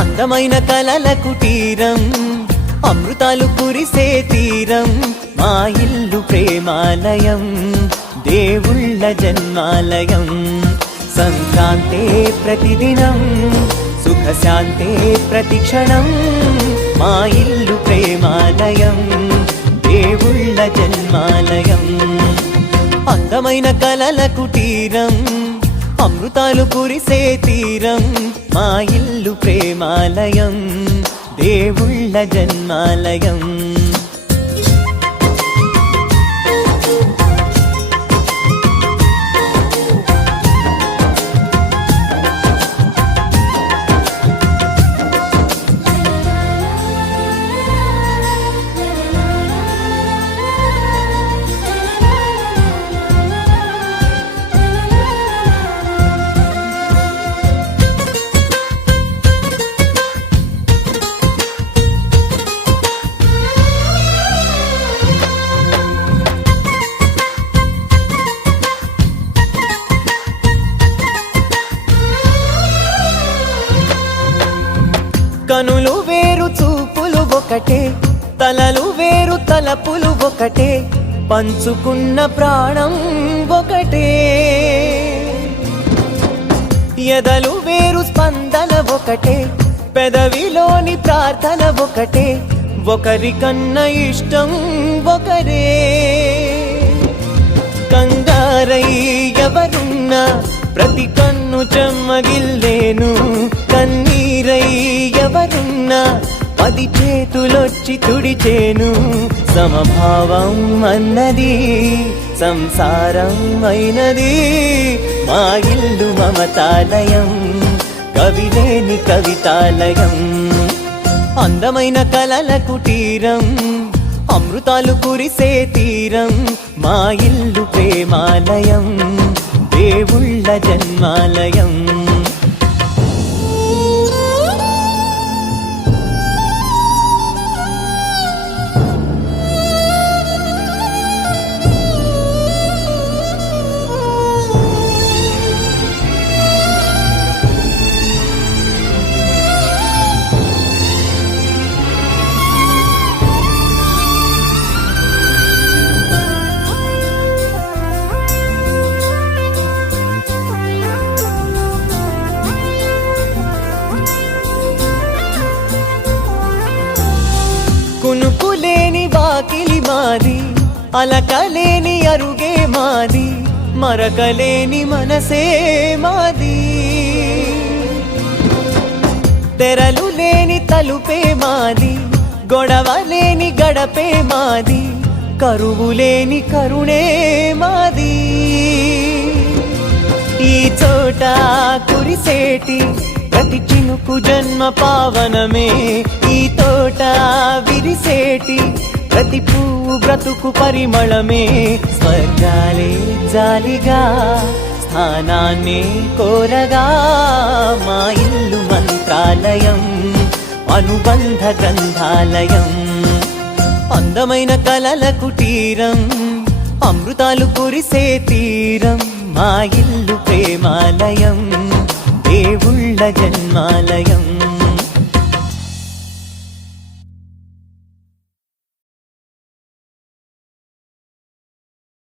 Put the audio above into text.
అందమైన కలల కుటీరం, అమృతాలు కురిసే తీరం, మా ఇల్లు ప్రేమాలయం, దేవుళ్ళ జన్మాలయం. సంక్రాంతే ప్రతిదినం, సుఖశాంతే ప్రతిక్షణం, మా ఇల్లు ప్రేమాలయం, దేవుళ్ళ జన్మాలయం. అందమైన కలల కుటీరం, అమృతాలు కురిసే తీరం, మా ఇల్లు ప్రేమాలయం, దేవుళ్ళ జన్మాలయం. కనులు వేరు చూపులు ఒకటే, తలలు వేరు తలపులు ఒకటే, పంచుకున్న ప్రాణం ఒకటే. ఎదలు వేరు స్పందన ఒకటే, పెదవిలోని ప్రార్థన ఒకటే, ఒకరికన్నా ఇష్టం ఒకరే. కంగారై ఎవరున్నా ప్రతి కన్ను చెమ్మగిల్లేను, కన్నీరై ఎవరున్నా 10 చేతులొచ్చి తుడిచేను. సమభావం అన్నది సంసారం అయినది, మా ఇల్లు మమతాలయం, కవిలేని కవితాలయం. అందమైన కలల కుటీరం, అమృతాలు కురిసే తీరం, మా ఇల్లు ప్రేమాలయం, దేవుళ్ళ జన్మాలయం. కునుకులేని వాకిలి మాది, అలకలేని అరుగే మాది, మరకలేని మనసే మాది. తెరలు లేని తలుపే మాది, గొడవ లేని గడపే మాది, కరువు లేని కరుణే మాది. ఈ చోట కురిసేటి ప్రతి చినుకు జన్మ పావనమే, ఈ తోట విరిసేటి ప్రతి పువ్వు బ్రతుకు పరిమళమే. స్వర్గాలే జాలిగా స్థానాన్ని కోరగా, మా ఇల్లు మంత్రాలయం, అనుబంధ గ్రంథాలయం. అందమైన కలల కుటీరం, అమృతాలు కురిసే తీరం, మా ఇల్లు ప్రేమాలయం, దేవుళ్ళ జన్మాలయం.